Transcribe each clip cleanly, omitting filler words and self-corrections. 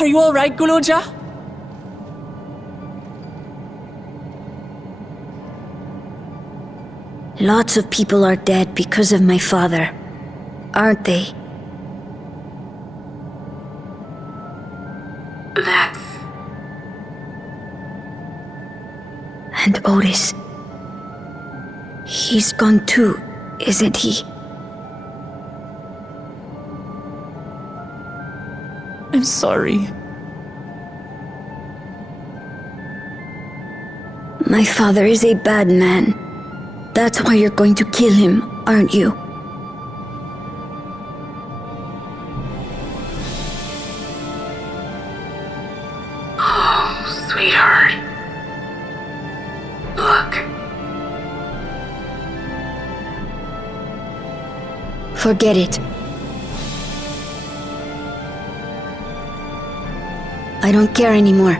Are you all right, Guluja? Lots of people are dead because of my father, aren't they? That's... And Otis. He's gone too, isn't he? I'm sorry. My father is a bad man. That's why you're going to kill him, aren't you? Oh, sweetheart. Look. Forget it. I don't care anymore.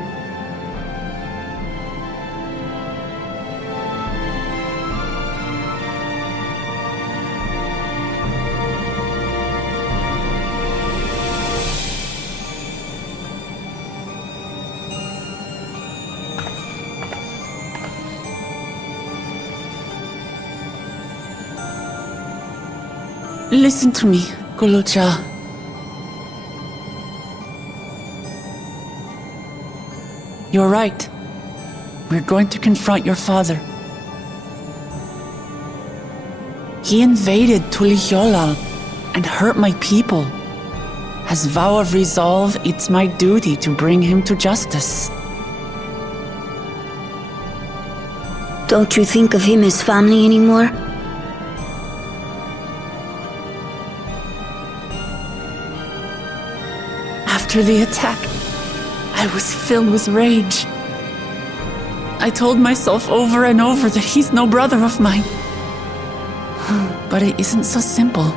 Listen to me, Guluja. You're right. We're going to confront your father. He invaded Tuliyola and hurt my people. As vow of resolve, it's my duty to bring him to justice. Don't you think of him as family anymore? After the attack, I was filled with rage. I told myself over and over that he's no brother of mine. But it isn't so simple.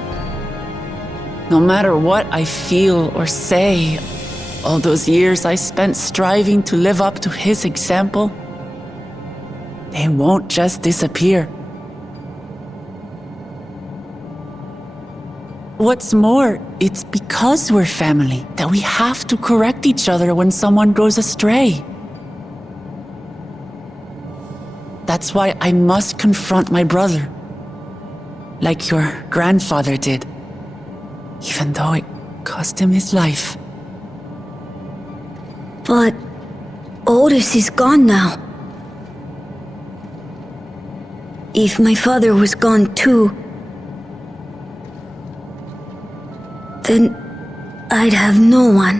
No matter what I feel or say, all those years I spent striving to live up to his example, they won't just disappear. What's more, it's because we're family that we have to correct each other when someone goes astray. That's why I must confront my brother, like your grandfather did, even though it cost him his life. But Otis is gone now. If my father was gone too, then I'd have no one.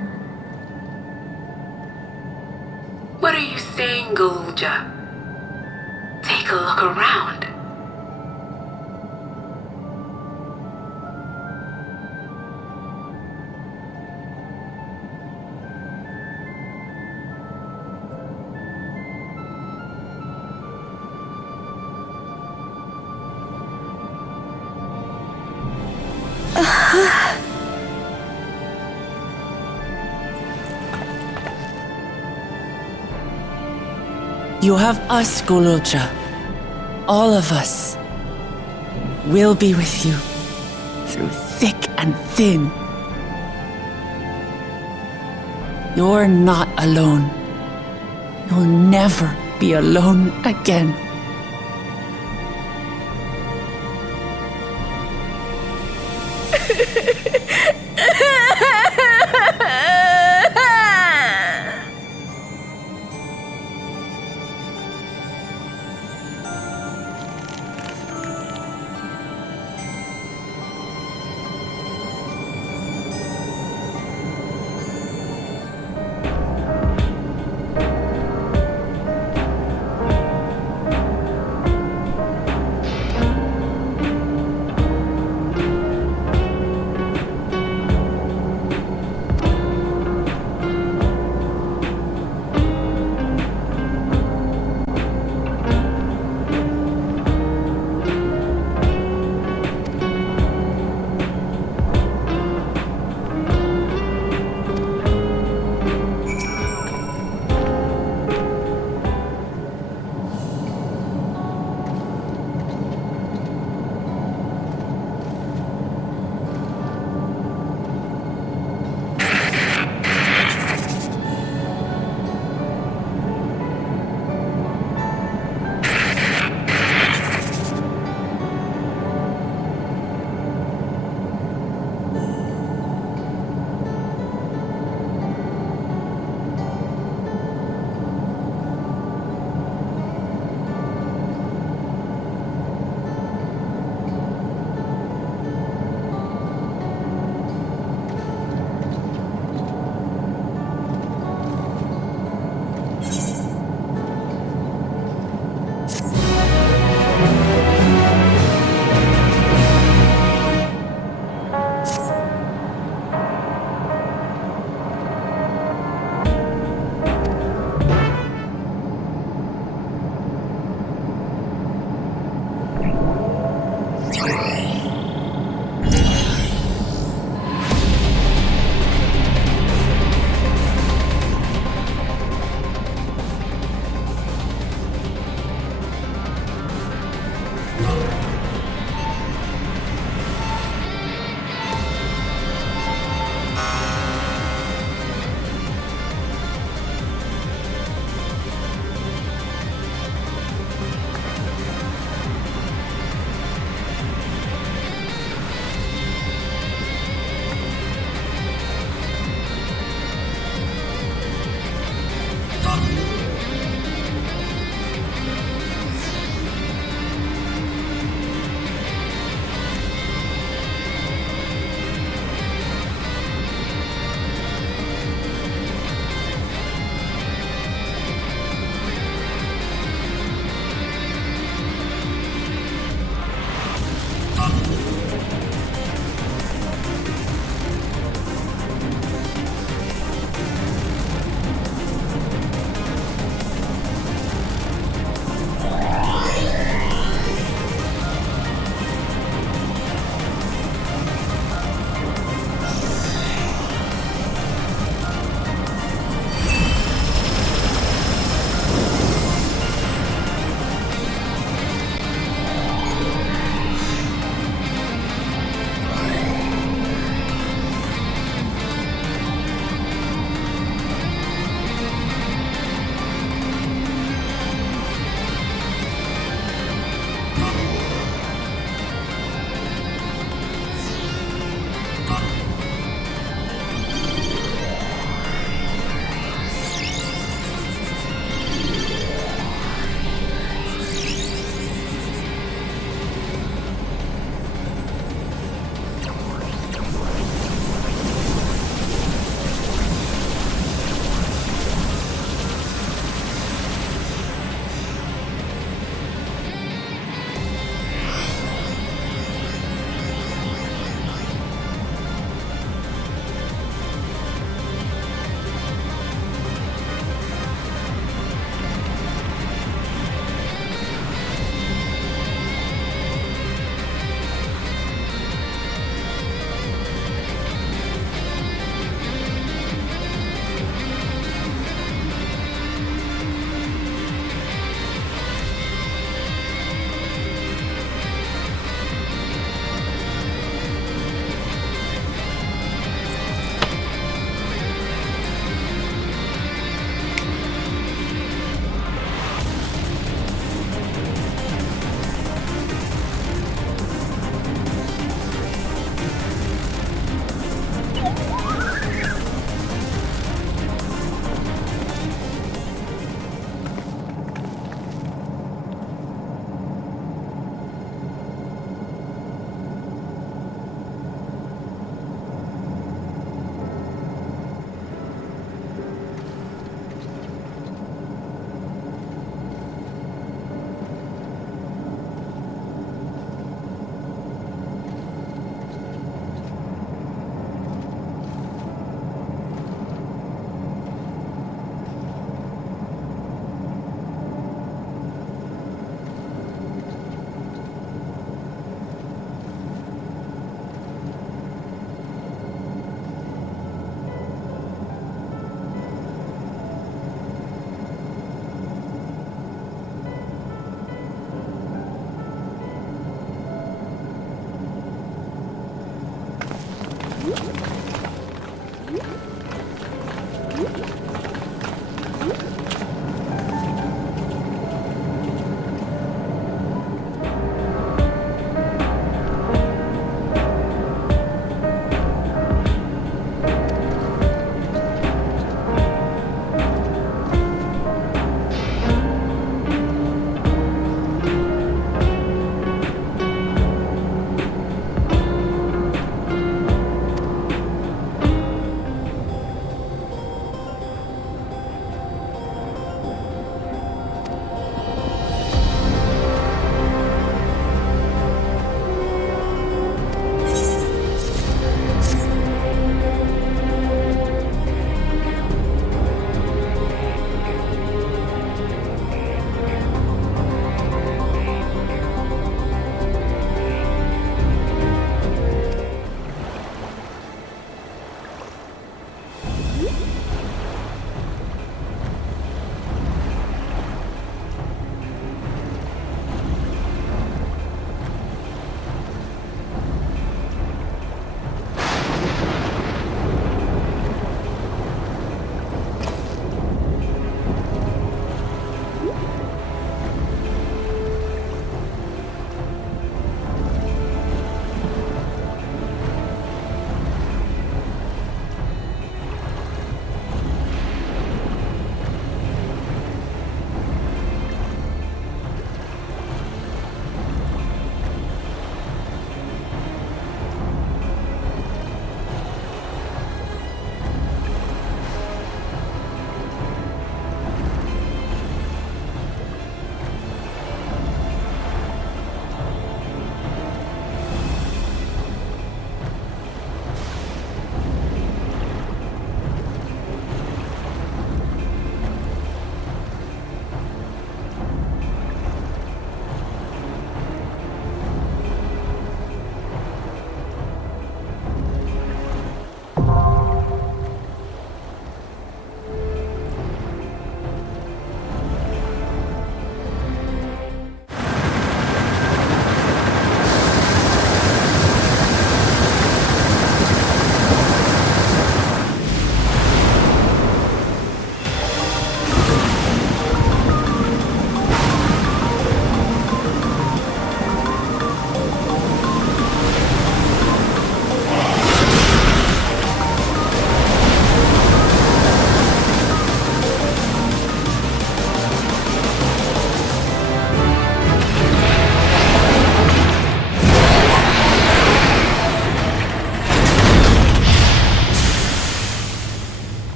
What are you saying, Gulja? Take a look around. You have us, Guluja. All of us. We'll be with you through thick and thin. You're not alone. You'll never be alone again.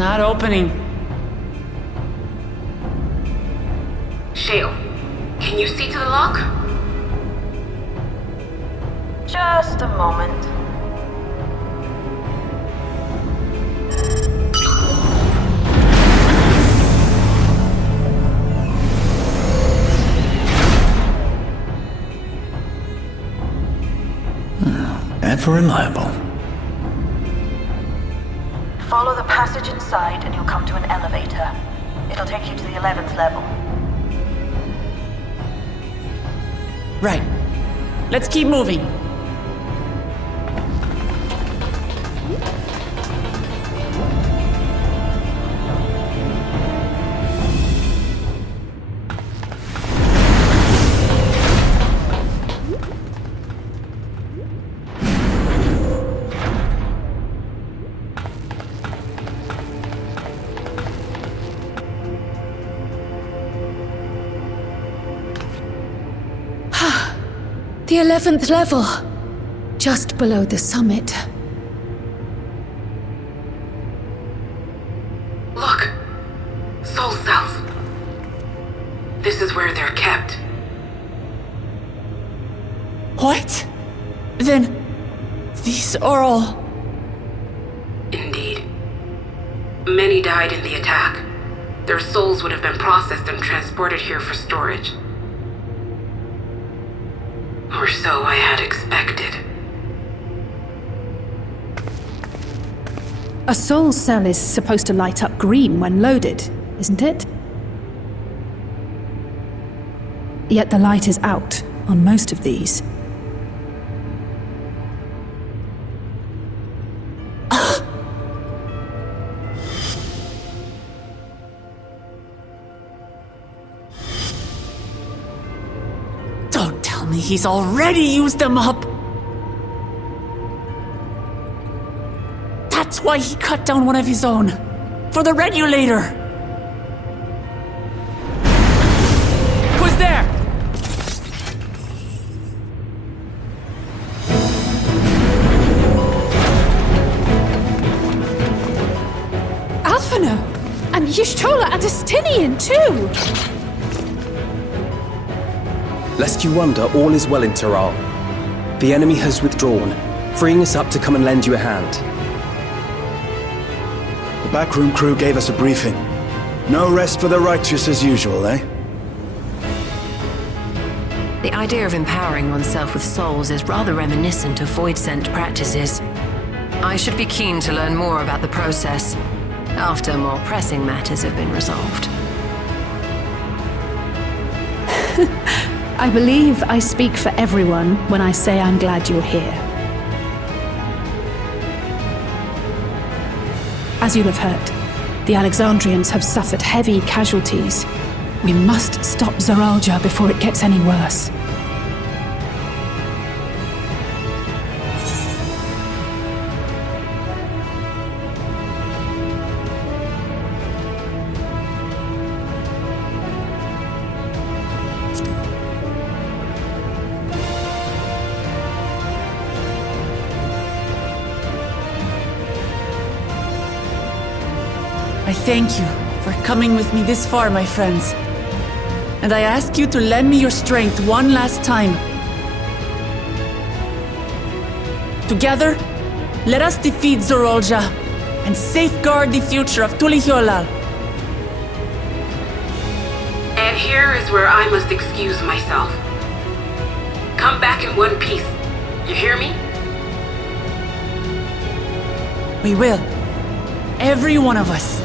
not opening. Shale, can you see to the lock? Just a moment. Ever reliable. Follow the passage inside and you'll come to an elevator. It'll take you to the 11th level. Right. Let's keep moving. The 11th level, just below the summit. Look! Soul cells. This is where they're kept. What? Then, these are all... Indeed. Many died in the attack. Their souls would have been processed and transported here for storage. Or so I had expected. A soul cell is supposed to light up green when loaded, isn't it? Yet the light is out on most of these. Don't tell me he's already used them up! That's why he cut down one of his own. For the regulator! Who's there? Alphino! And Y'shtola and Astinian too! Lest you wonder, all is well in Taral. The enemy has withdrawn, freeing us up to come and lend you a hand. The backroom crew gave us a briefing. No rest for the righteous as usual, eh? The idea of empowering oneself with souls is rather reminiscent of void-sent practices. I should be keen to learn more about the process, after more pressing matters have been resolved. I believe I speak for everyone when I say I'm glad you're here. As you'll have heard, the Alexandrians have suffered heavy casualties. We must stop Zoralja before it gets any worse. I thank you for coming with me this far, my friends. And I ask you to lend me your strength one last time. Together, let us defeat Zoralja and safeguard the future of Tulihyolal. And here is where I must excuse myself. Come back in one piece. You hear me? We will. Every one of us.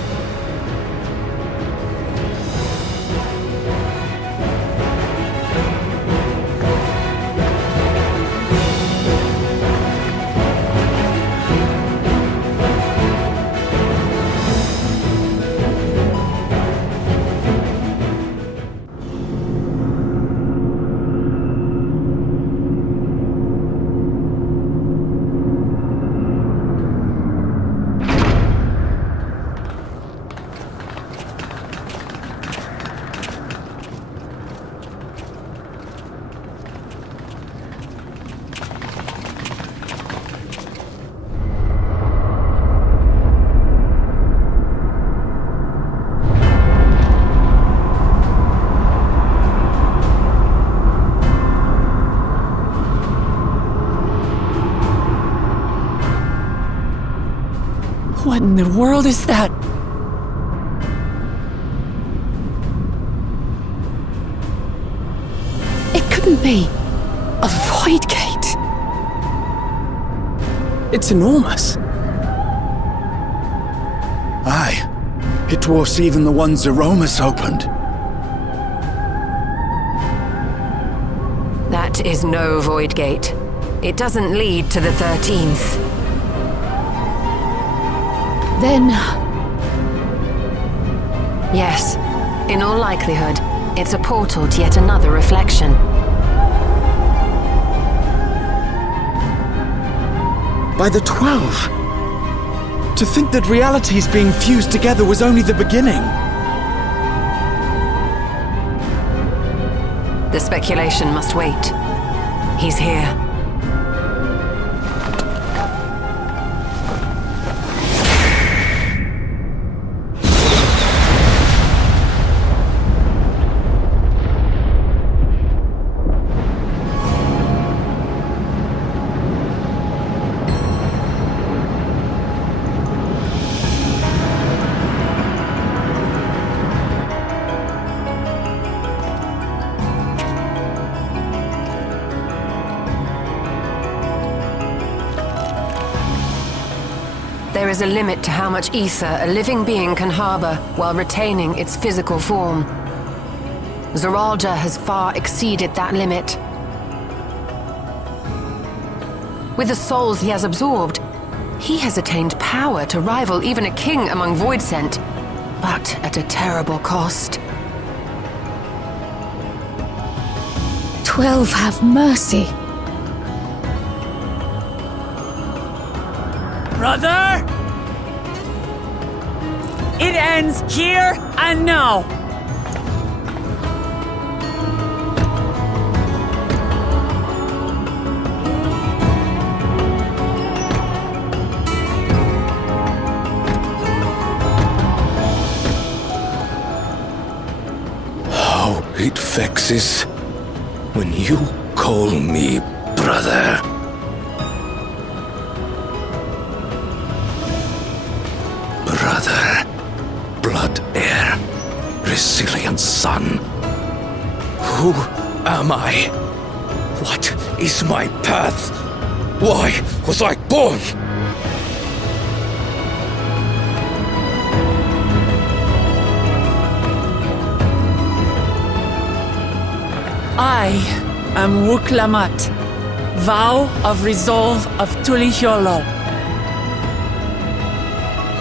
What in the world is that? It couldn't be. A void gate. It's enormous. Aye. It dwarfs even the one Zeromus opened. That is no void gate. It doesn't lead to the 13th. Then... Yes, in all likelihood, it's a portal to yet another reflection. By the 12! To think that realities being fused together was only the beginning. The speculation must wait. He's here. There is a limit to how much ether a living being can harbor while retaining its physical form. Zoralja has far exceeded that limit. With the souls he has absorbed, he has attained power to rival even a king among Voidsent, but at a terrible cost. 12 have mercy. Brother! It ends here and now! How it vexes when you call me brother. Brother, blood heir, resilient son. Who am I? What is my path? Why was I born? I am Wuklamat, vow of resolve of Tulihyolol.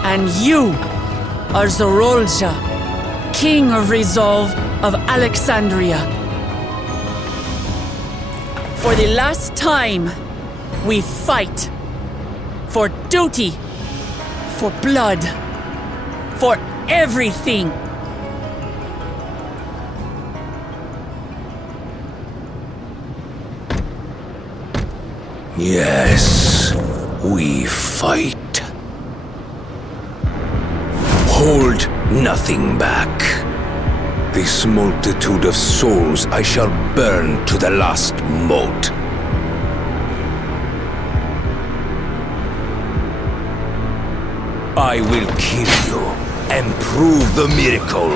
And you are Zorolja, king of resolve of Alexandria. For the last time, we fight. For duty. For blood. For everything. Yes, we fight. Hold nothing back. This multitude of souls I shall burn to the last mote. I will kill you and prove the miracle.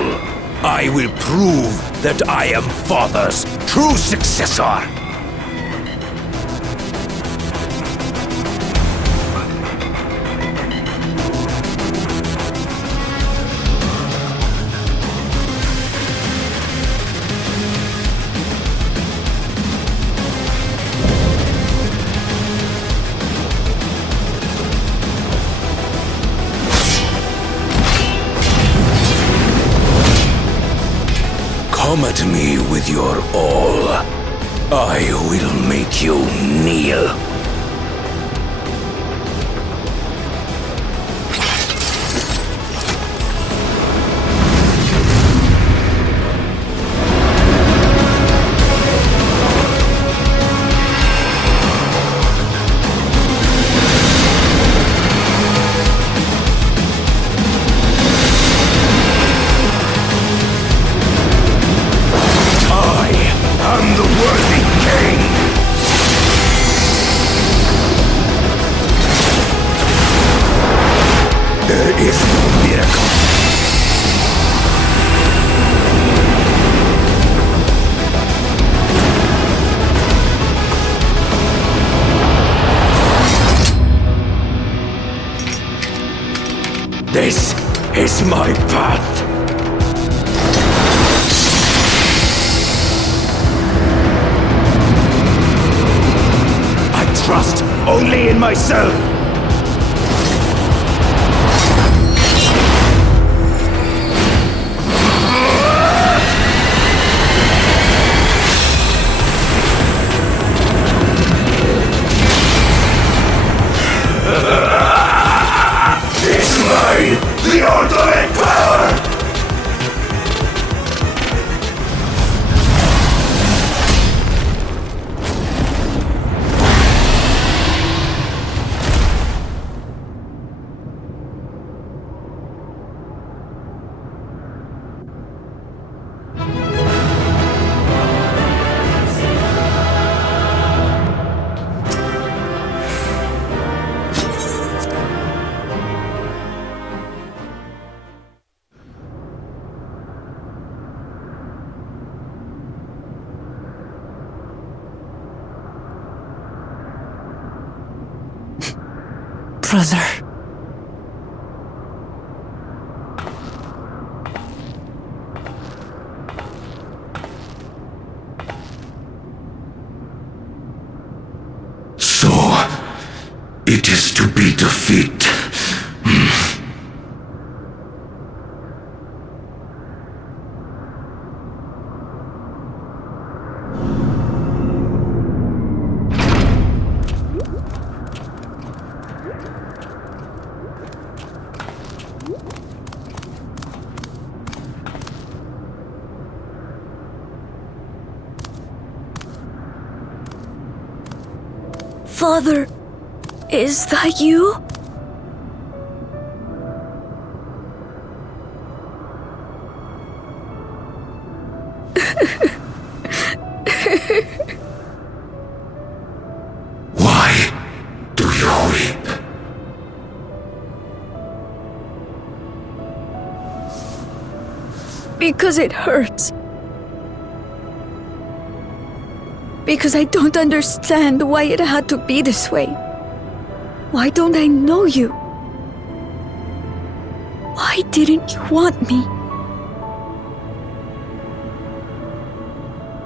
I will prove that I am Father's true successor. Come at me with your all. I will make you kneel. I am the worthy king! is my path. I trust only in myself. It's mine! The ultimate power! Brother. So, it is to be defeat. Father, is that you? Why do you weep? Because it hurts. Because I don't understand why it had to be this way. Why don't I know you? Why didn't you want me?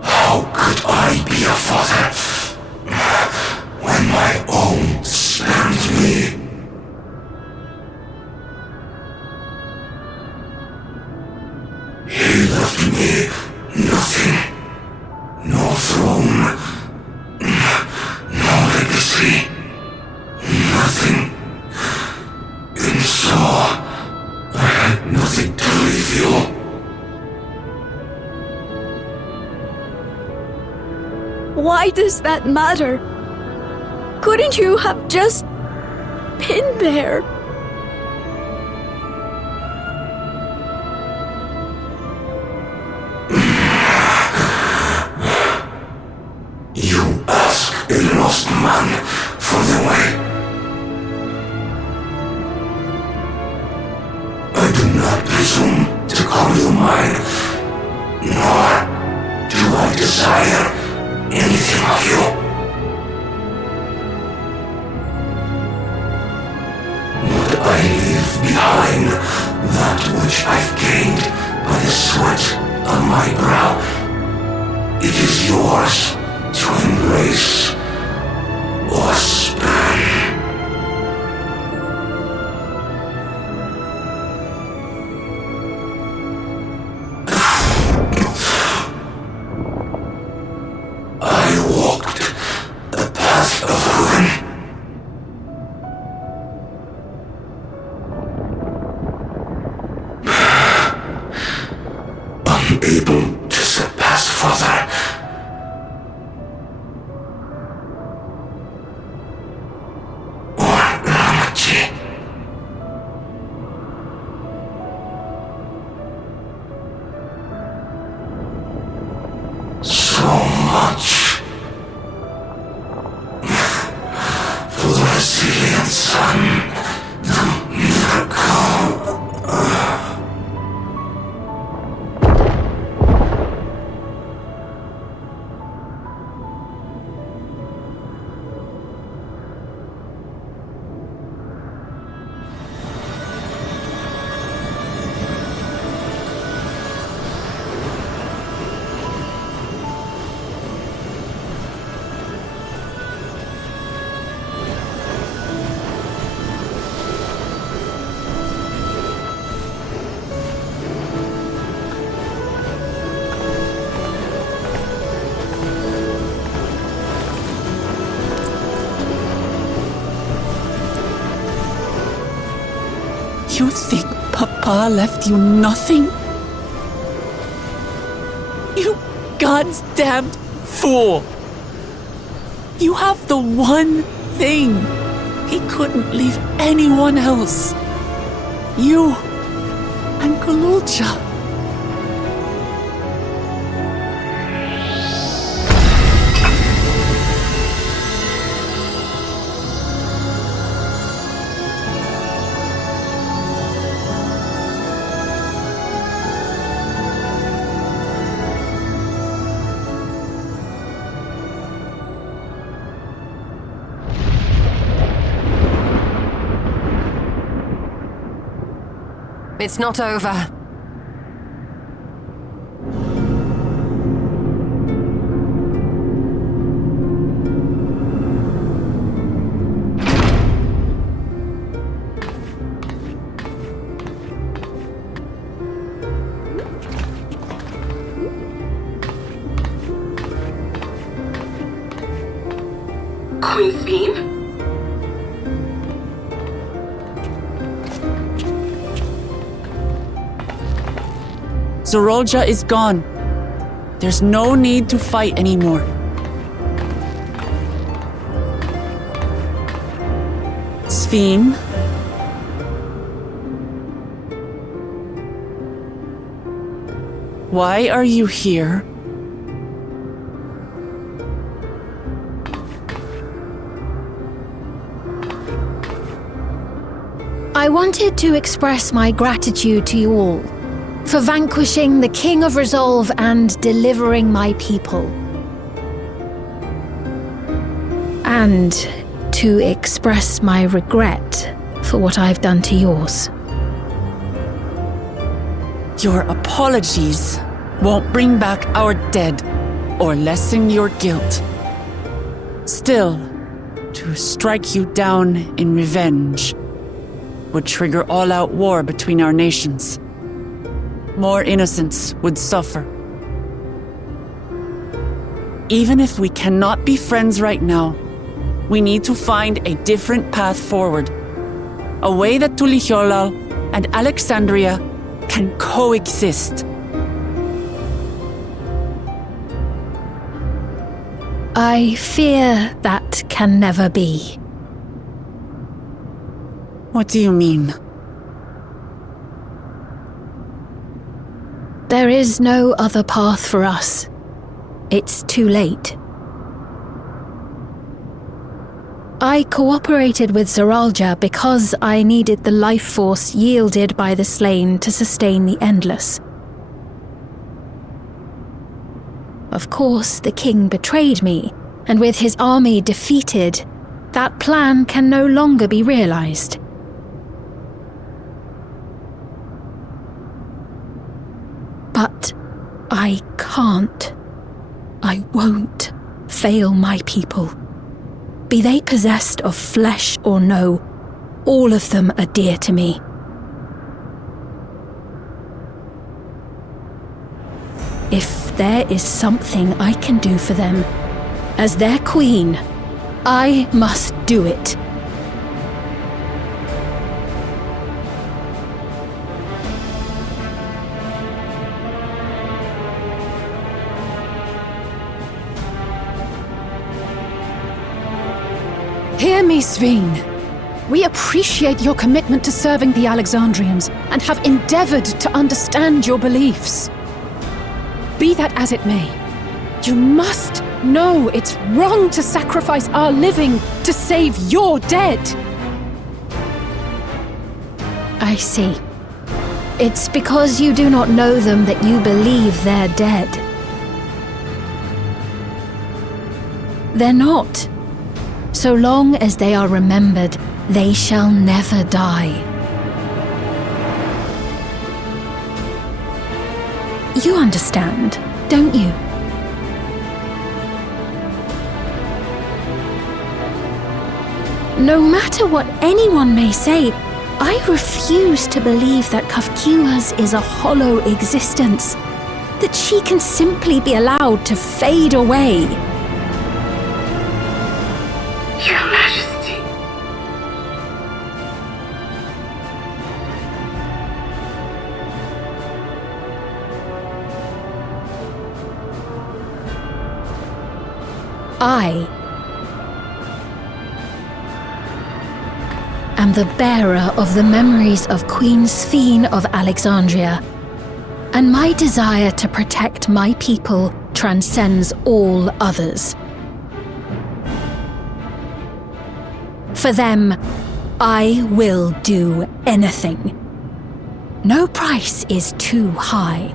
How could I be a father when my own spurned me? He left me nothing. No throne. No legacy. Nothing. And so, I had nothing to leave you. Why does that matter? Couldn't you have just been there? You ask a lost man for the way. I do not presume to call you mine, nor do I desire anything of you. Would I leave behind that which I've gained by the sweat on my brow? It is yours to embrace or spurn. I walked the path of ruin. Unable to surpass Father. So much for the resilient son, the miracle. You think Papa left you nothing? You God's damned fool! You have the one thing he couldn't leave anyone else. You and Kululcha. It's not over. Queen's Beam? Zorolja is gone. There's no need to fight anymore. Sphene? Why are you here? I wanted to express my gratitude to you all for vanquishing the King of Resolve and delivering my people. And to express my regret for what I've done to yours. Your apologies won't bring back our dead or lessen your guilt. Still, to strike you down in revenge would trigger all-out war between our nations. More innocents would suffer. Even if we cannot be friends right now, we need to find a different path forward. A way that Tuliholal and Alexandria can coexist. I fear that can never be. What do you mean? There is no other path for us. It's too late. I cooperated with Zoralja because I needed the life force yielded by the slain to sustain the Endless. Of course, the king betrayed me, and with his army defeated, that plan can no longer be realized. But I can't. I won't fail my people. Be they possessed of flesh or no, all of them are dear to me. If there is something I can do for them, as their queen, I must do it. Hear me, Sphene. We appreciate your commitment to serving the Alexandrians and have endeavored to understand your beliefs. Be that as it may, you must know it's wrong to sacrifice our living to save your dead. I see. It's because you do not know them that you believe they're dead. They're not. So long as they are remembered, they shall never die. You understand, don't you? No matter what anyone may say, I refuse to believe that Kafkiwas is a hollow existence, that she can simply be allowed to fade away. Your Majesty. I am the bearer of the memories of Queen Sphene of Alexandria, and my desire to protect my people transcends all others. For them, I will do anything. No price is too high.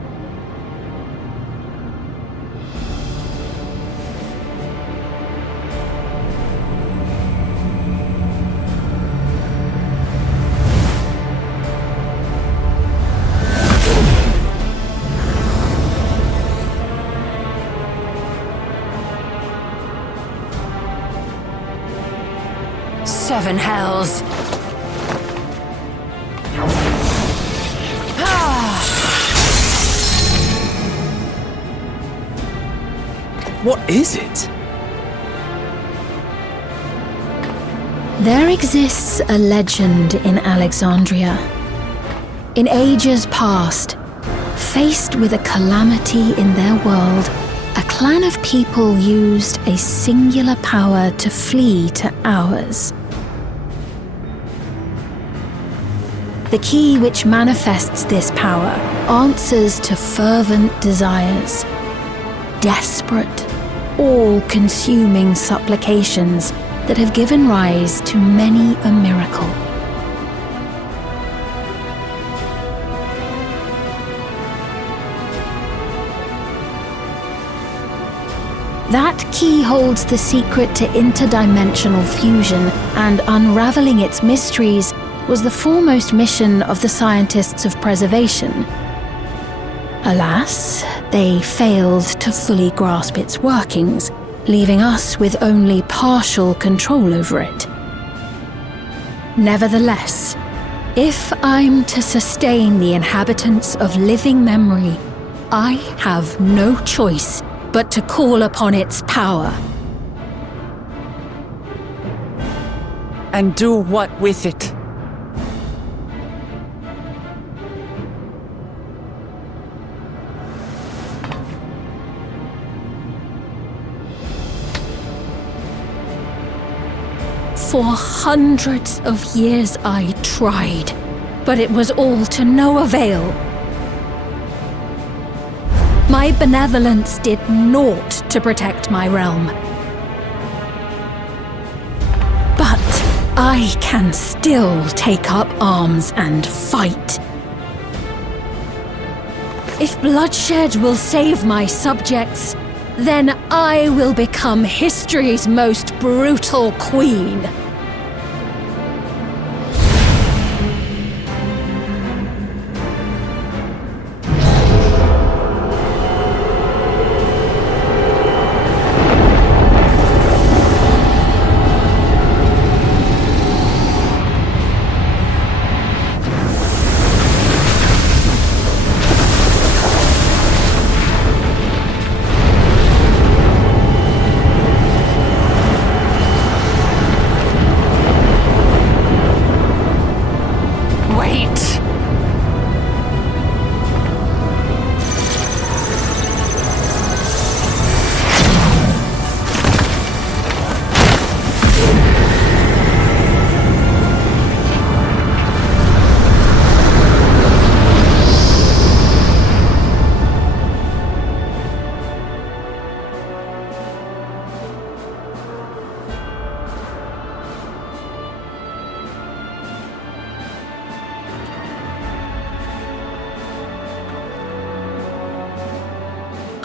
Seven hells. What is it? There exists a legend in Alexandria. In ages past, faced with a calamity in their world, a clan of people used a singular power to flee to ours. The key which manifests this power answers to fervent desires, desperate, all-consuming supplications that have given rise to many a miracle. That key holds the secret to interdimensional fusion, and unraveling its mysteries was the foremost mission of the scientists of preservation. Alas, they failed to fully grasp its workings, leaving us with only partial control over it. Nevertheless, if I'm to sustain the inhabitants of living memory, I have no choice but to call upon its power. And do what with it? For hundreds of years I tried, but it was all to no avail. My benevolence did naught to protect my realm. But I can still take up arms and fight. If bloodshed will save my subjects, then I will become history's most brutal queen.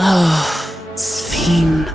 Oh, Sphene.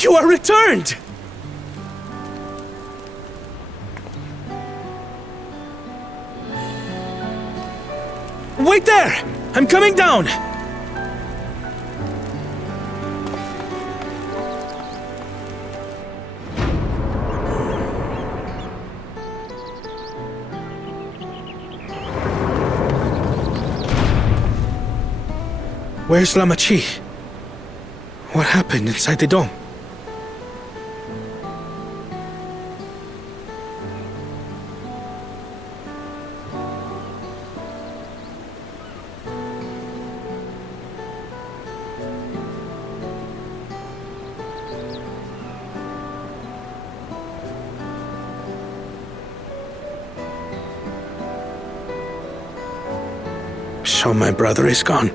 You are returned! Wait there! I'm coming down! Where's Lamachi? What happened inside the dome? So my brother is gone.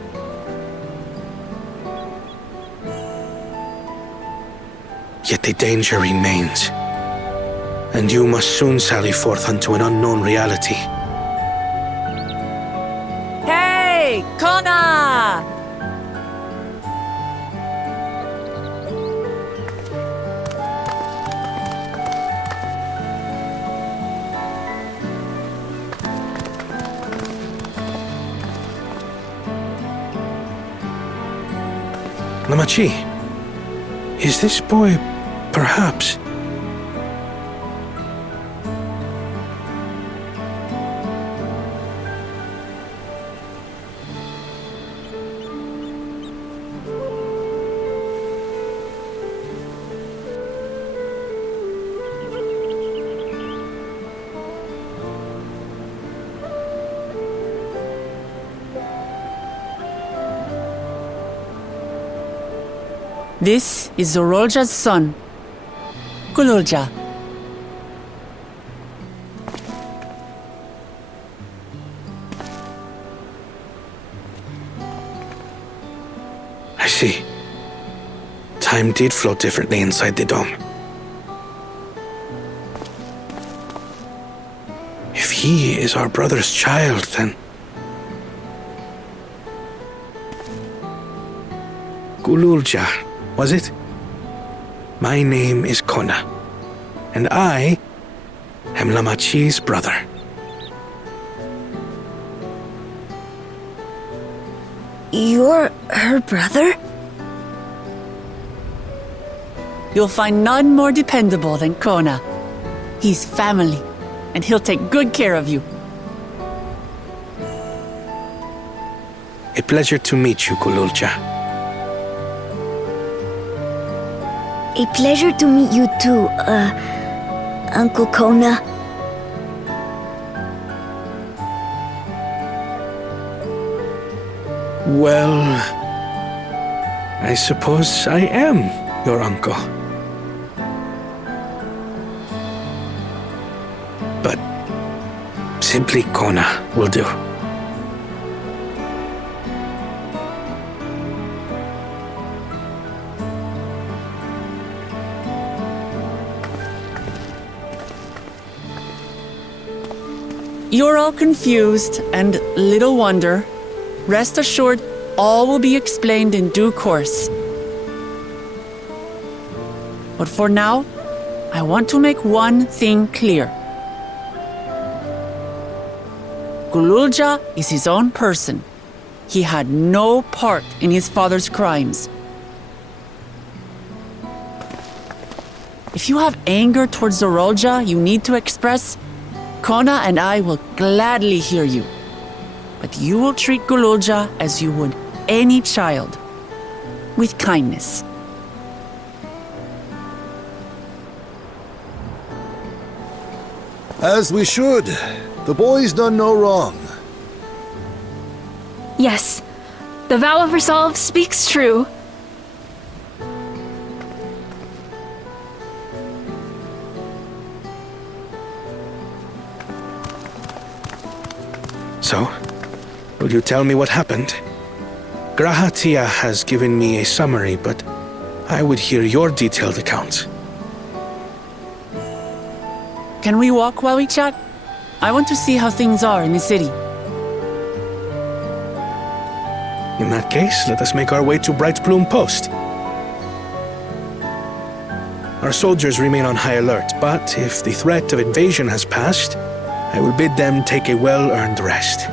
Yet the danger remains, and you must soon sally forth unto an unknown reality. Hey, Kona! Lamachi, is this boy perhaps? This is Zorolja's son, Gululja. I see. Time did flow differently inside the dome. If he is our brother's child, then... Gululja, was it? My name is Kona, and I am Lamachi's brother. You're her brother? You'll find none more dependable than Kona. He's family, and he'll take good care of you. A pleasure to meet you, Gululja. A pleasure to meet you too, Uncle Kona. Well, I suppose I am your uncle. But simply Kona will do. You're all confused, and little wonder. Rest assured, all will be explained in due course. But for now, I want to make one thing clear. Gululja is his own person. He had no part in his father's crimes. If you have anger towards Zorolja you need to express, Kona and I will gladly hear you. But you will treat Gululja as you would any child, with kindness. As we should. The boy's done no wrong. Yes, the vow of resolve speaks true. So, will you tell me what happened? Grahatia has given me a summary, but I would hear your detailed account. Can we walk while we chat? I want to see how things are in the city. In that case, let us make our way to Bright Bloom Post. Our soldiers remain on high alert, but if the threat of invasion has passed, I will bid them take a well-earned rest.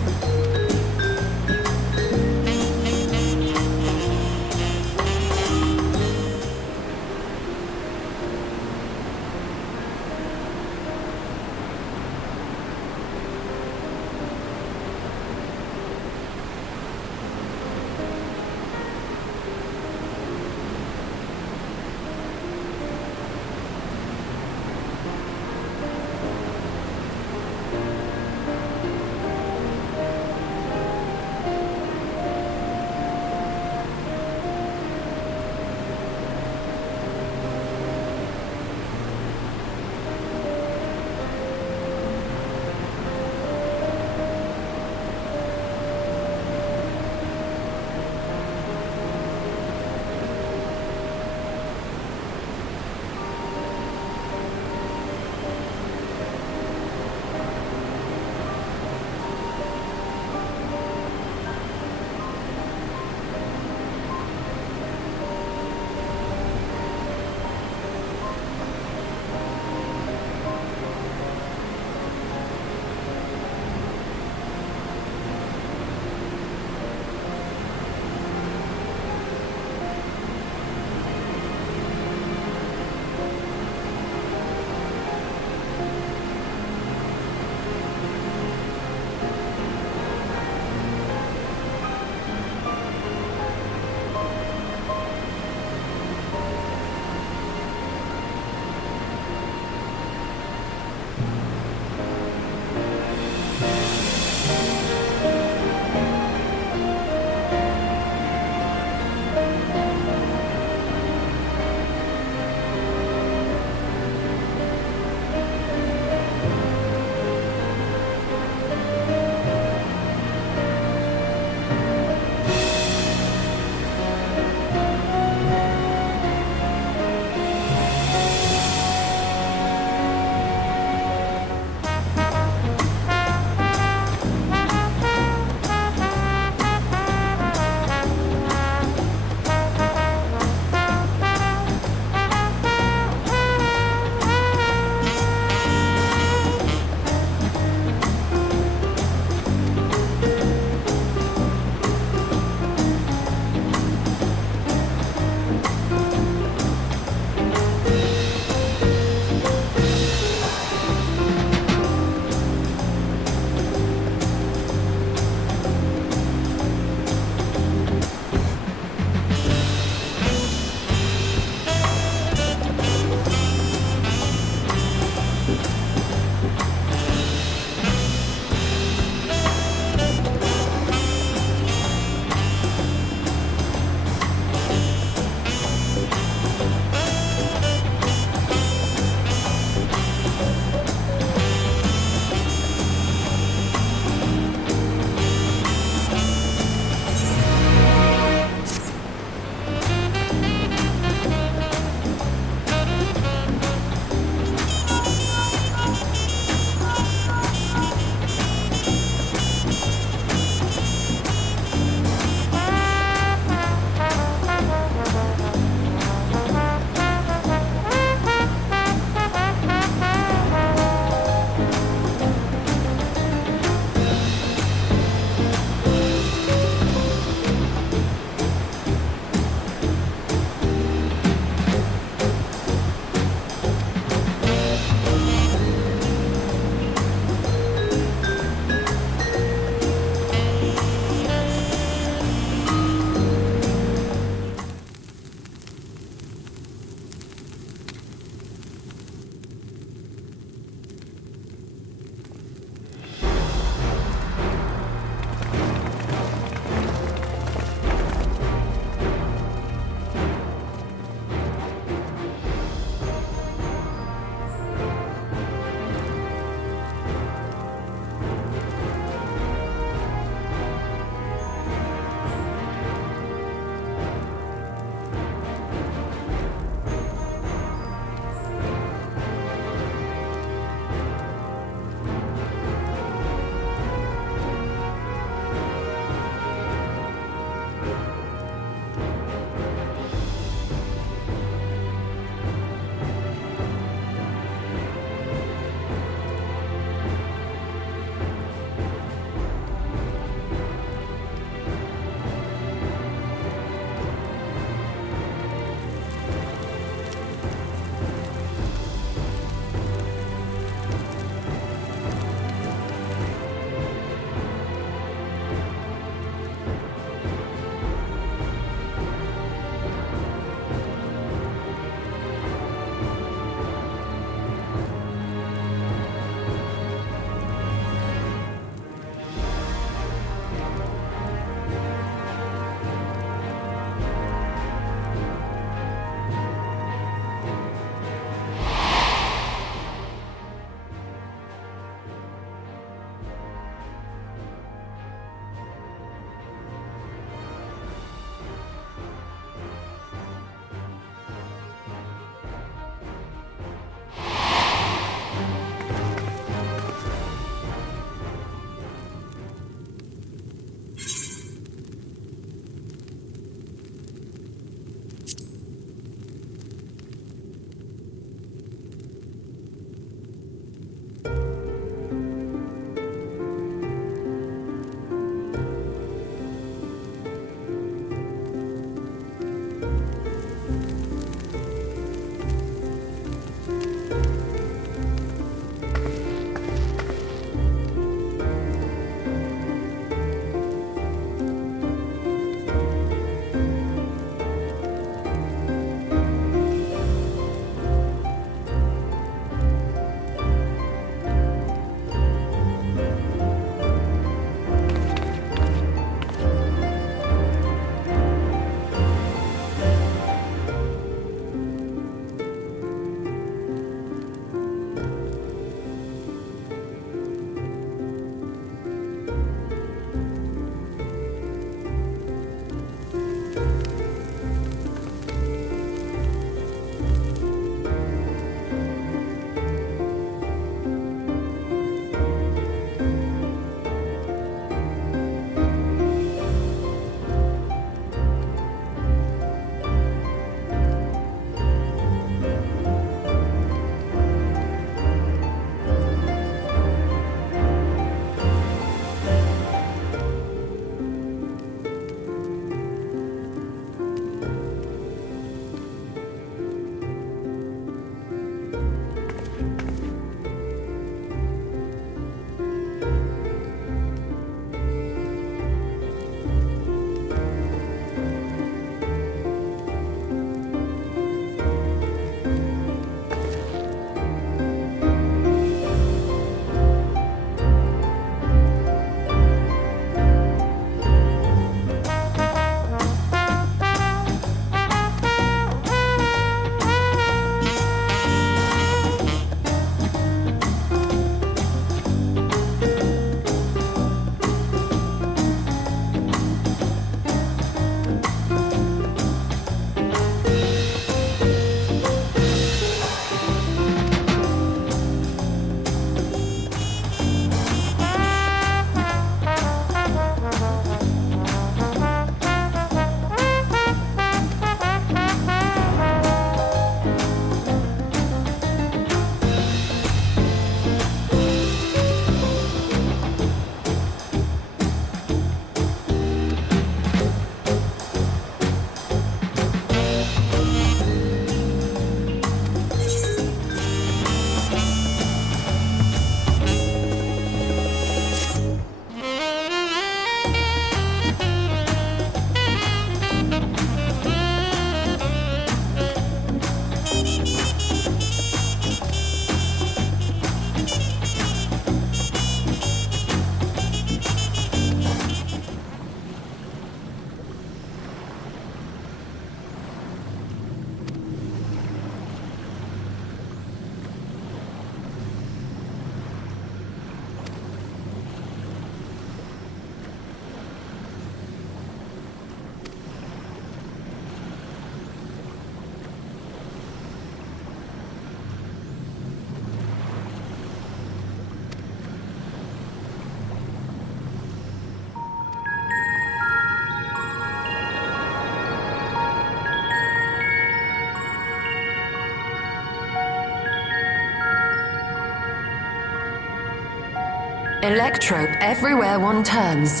Electrope everywhere one turns,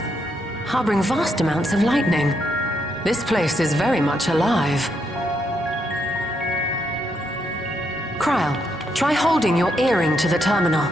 harboring vast amounts of lightning. This place is very much alive. Kryl, try holding your earring to the terminal.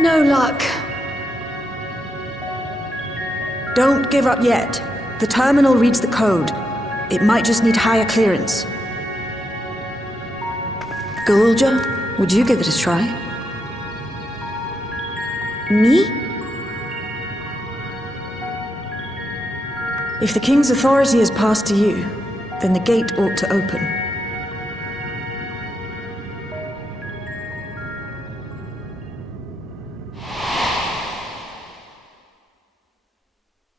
No luck. Don't give up yet. The terminal reads the code. It might just need higher clearance. Galulja, would you give it a try? Me? If the King's authority is passed to you, then the gate ought to open.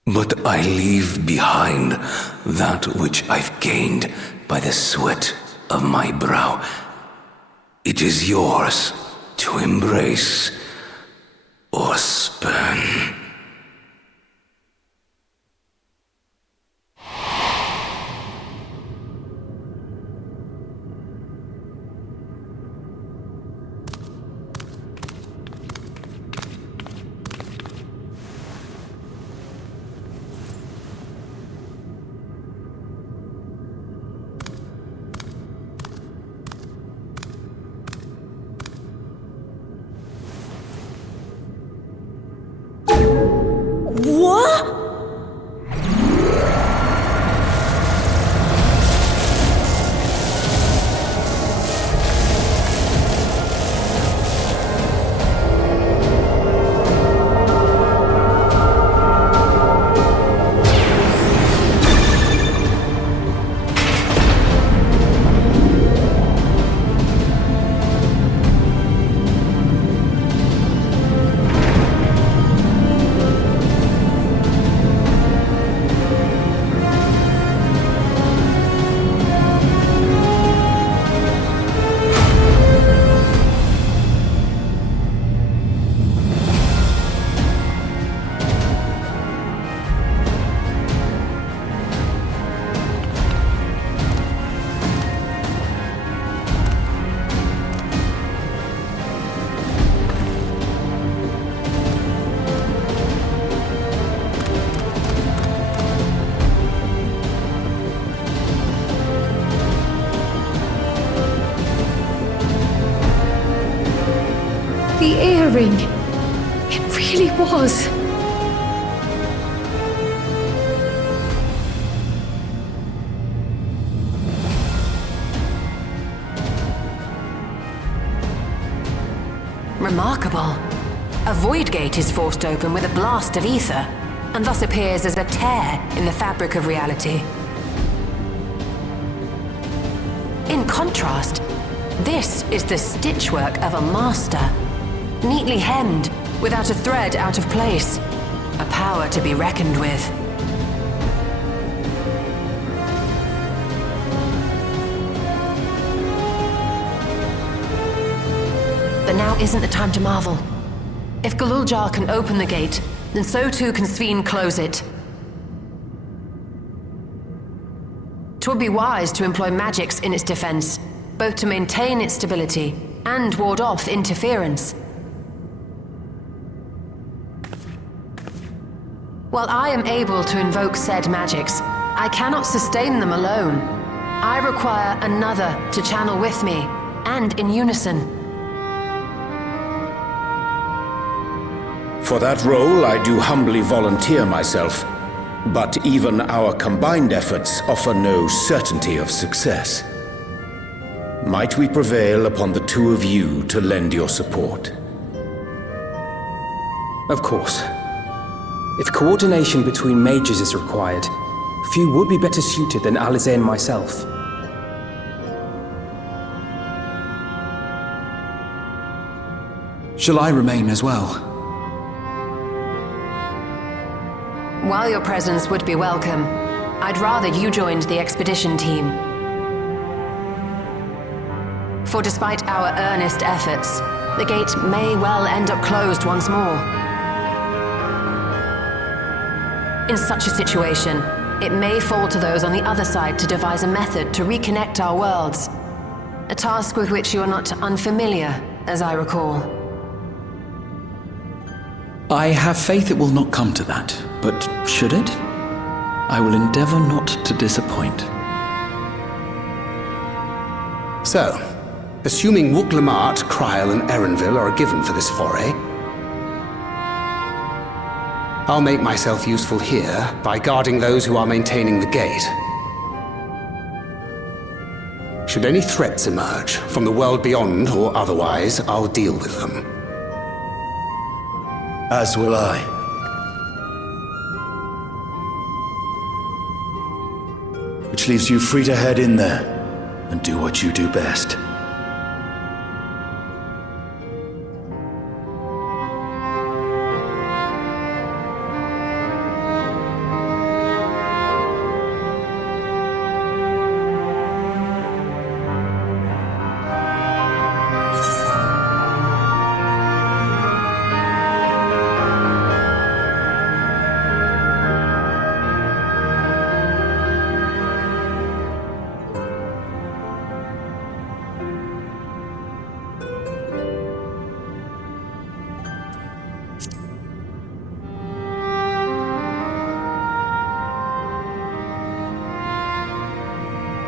But I leave behind that which I've gained by the sweat of my brow. It is yours to embrace or spurn. The earring. It really was. Remarkable. A void gate is forced open with a blast of ether, and thus appears as a tear in the fabric of reality. In contrast, this is the stitchwork of a master, neatly hemmed, without a thread out of place. A power to be reckoned with. But now isn't the time to marvel. If Galuljar can open the gate, then so too can Sveen close it. 'Twould be wise to employ magics in its defense, both to maintain its stability and ward off interference. While I am able to invoke said magics, I cannot sustain them alone. I require another to channel with me, and in unison. For that role, I do humbly volunteer myself, but even our combined efforts offer no certainty of success. Might we prevail upon the two of you to lend your support? Of course. If coordination between mages is required, few would be better suited than Alize and myself. Shall I remain as well? while your presence would be welcome, I'd rather you joined the expedition team. For despite our earnest efforts, the gate may well end up closed once more. In such a situation, it may fall to those on the other side to devise a method to reconnect our worlds. A task with which you are not unfamiliar, as I recall. I have faith it will not come to that, but should it? I will endeavor not to disappoint. So, assuming Wook-Lamart, Kryl, and Erenville are given for this foray, I'll make myself useful here by guarding those who are maintaining the gate. Should any threats emerge, from the world beyond or otherwise, I'll deal with them. As will I. Which leaves you free to head in there and do what you do best.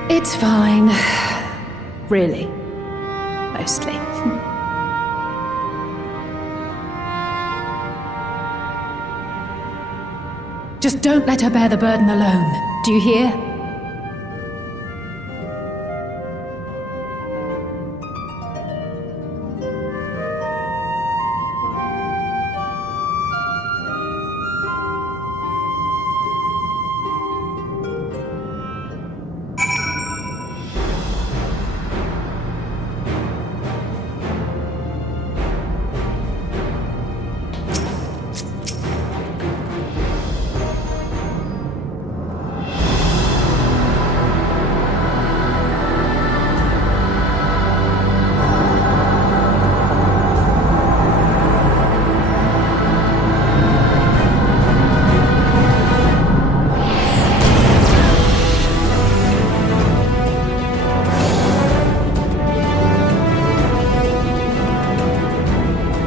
It's fine. Really. Mostly. Just don't let her bear the burden alone. Do you hear?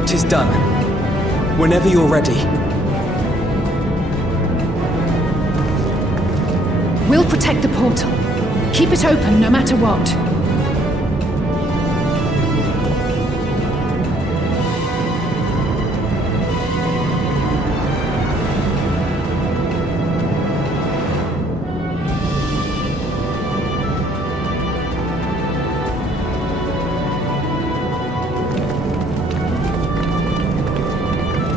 Tis done. Whenever you're ready. We'll protect the portal. Keep it open no matter what.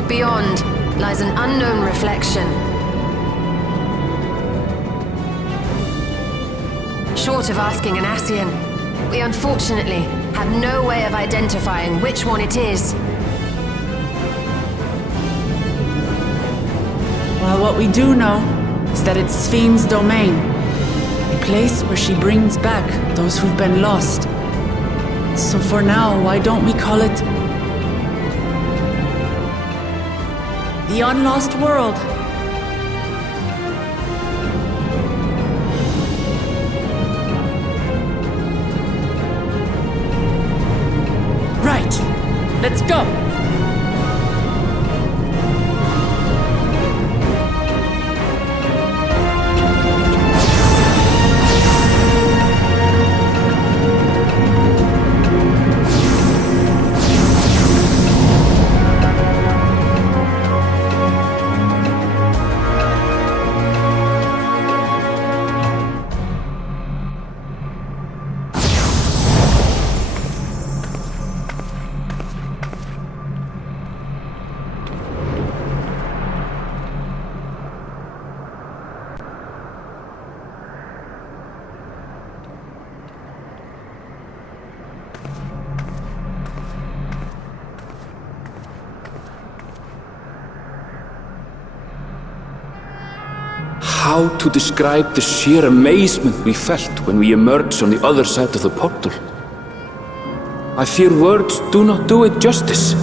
Beyond lies an unknown reflection. Short of asking an Ascian, we unfortunately have no way of identifying which one it is. Well, what we do know is that it's Sphyn's domain. A place where she brings back those who've been lost. So for now, why don't we call it the Unlost World? Right. Let's go. how to describe the sheer amazement we felt when we emerged on the other side of the portal. I fear words do not do it justice.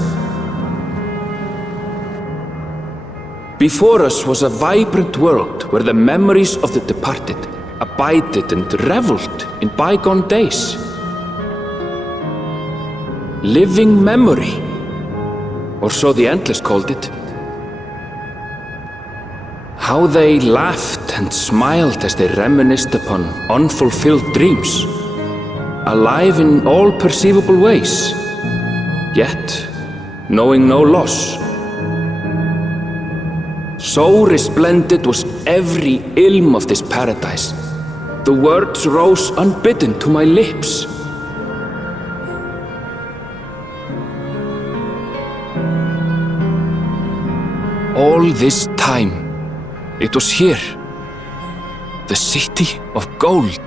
Before us was a vibrant world where the memories of the departed abided and reveled in bygone days. Living memory, or so the Endless called it. How they laughed and smiled as they reminisced upon unfulfilled dreams, alive in all perceivable ways, yet knowing no loss. So resplendent was every ilm of this paradise. The words rose unbidden to my lips. All this time, it was here, the city of gold.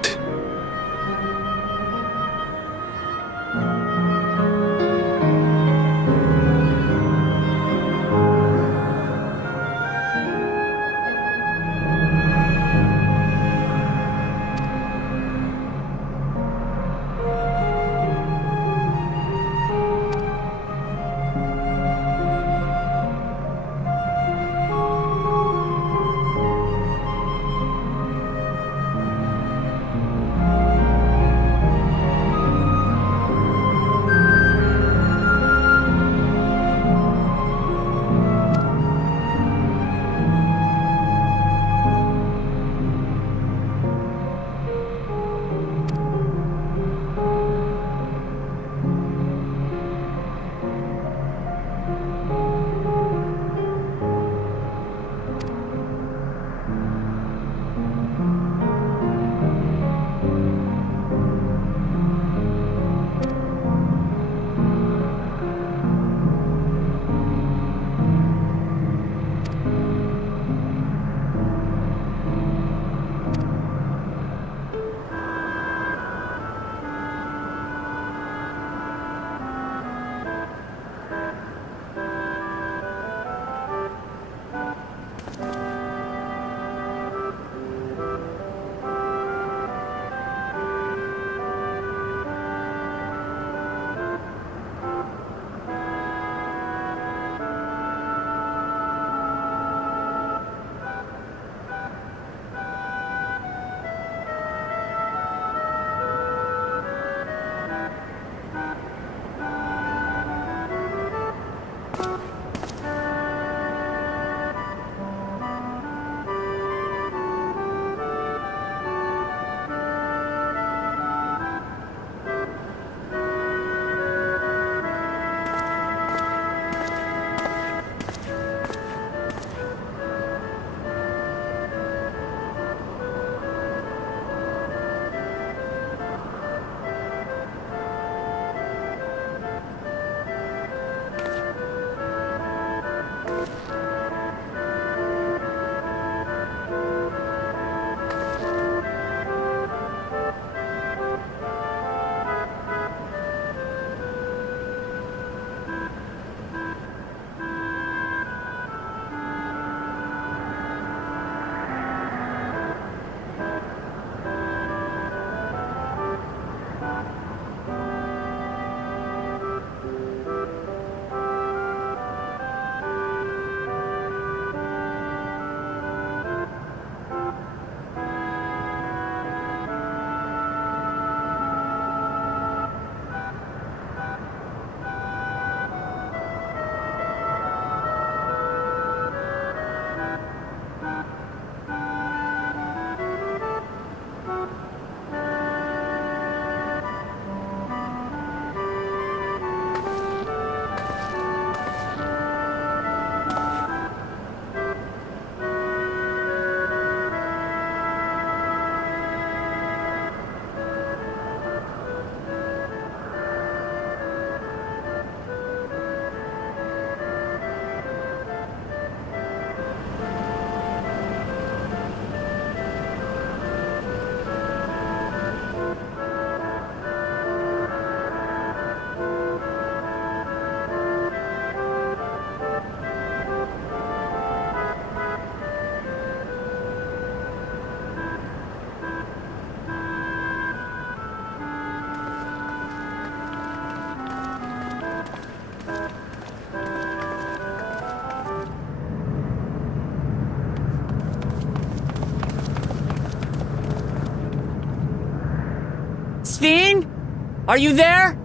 Are you there?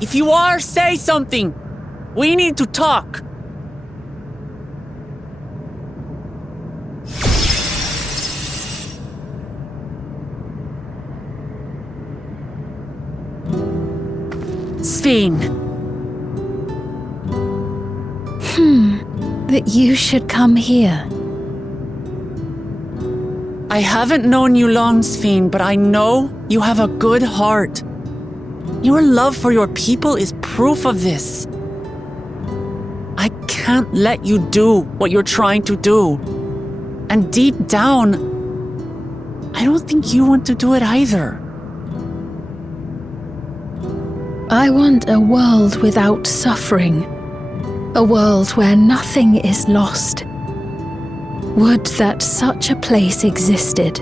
If you are, say something. We need to talk. Sphene. That you should come here. I haven't known you long, Sphene, but I know you have a good heart. Your love for your people is proof of this. I can't let you do what you're trying to do. And deep down, I don't think you want to do it either. I want a world without suffering. A world where nothing is lost. Would that such a place existed.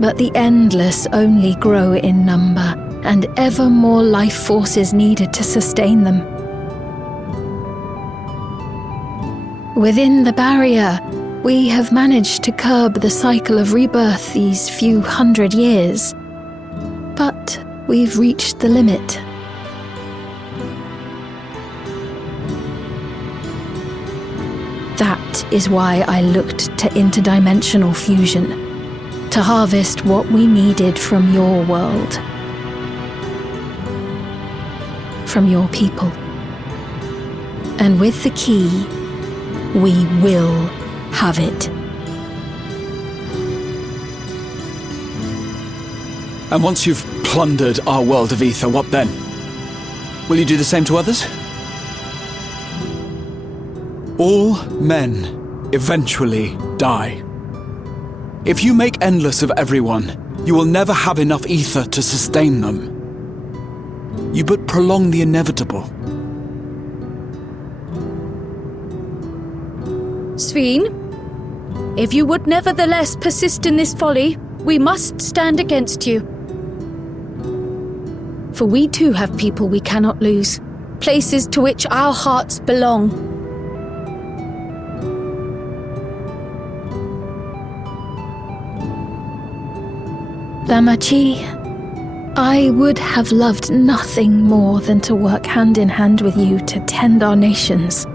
But the endless only grow in number, and ever more life forces needed to sustain them. Within the barrier, we have managed to curb the cycle of rebirth these few hundred years. But we've reached the limit. That is why I looked to interdimensional fusion, to harvest what we needed from your world. From your people. And with the key, we will have it. And once you've plundered our world of ether, what then? Will you do the same to others? All men eventually die. If you make endless of everyone, you will never have enough ether to sustain them. You but prolong the inevitable. Sphene, if you would nevertheless persist in this folly, we must stand against you. For we too have people we cannot lose, places to which our hearts belong. Damachi, I would have loved nothing more than to work hand in hand with you to tend our nations.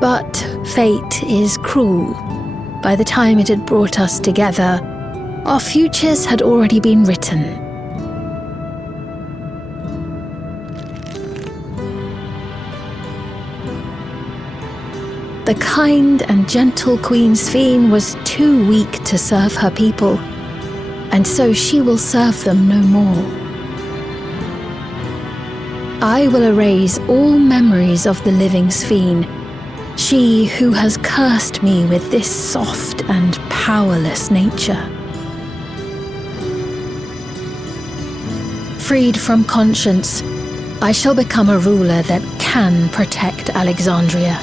But fate is cruel. By the time it had brought us together, our futures had already been written. The kind and gentle Queen Sphene was too weak to serve her people, and so she will serve them no more. I will erase all memories of the living Sphene, she who has cursed me with this soft and powerless nature. Freed from conscience, I shall become a ruler that can protect Alexandria.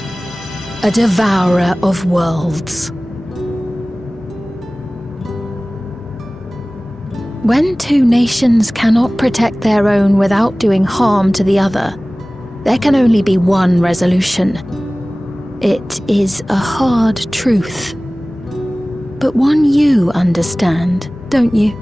A devourer of worlds. When two nations cannot protect their own without doing harm to the other, there can only be one resolution. It is a hard truth, but one you understand, don't you?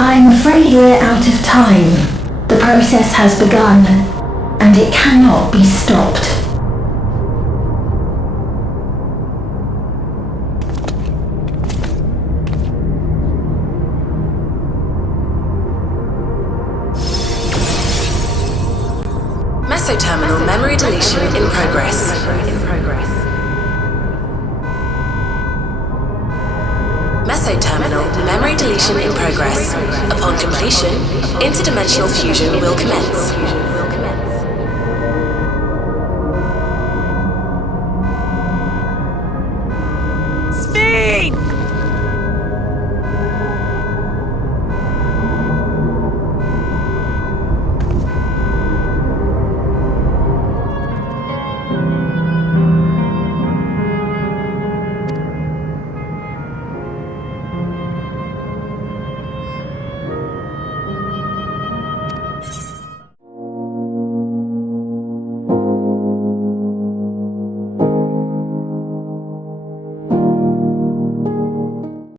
I'm afraid we're out of time. The process has begun, and it cannot be stopped. Meso-terminal memory deletion in progress. Meso-terminal memory deletion in progress. Upon completion, interdimensional fusion will commence.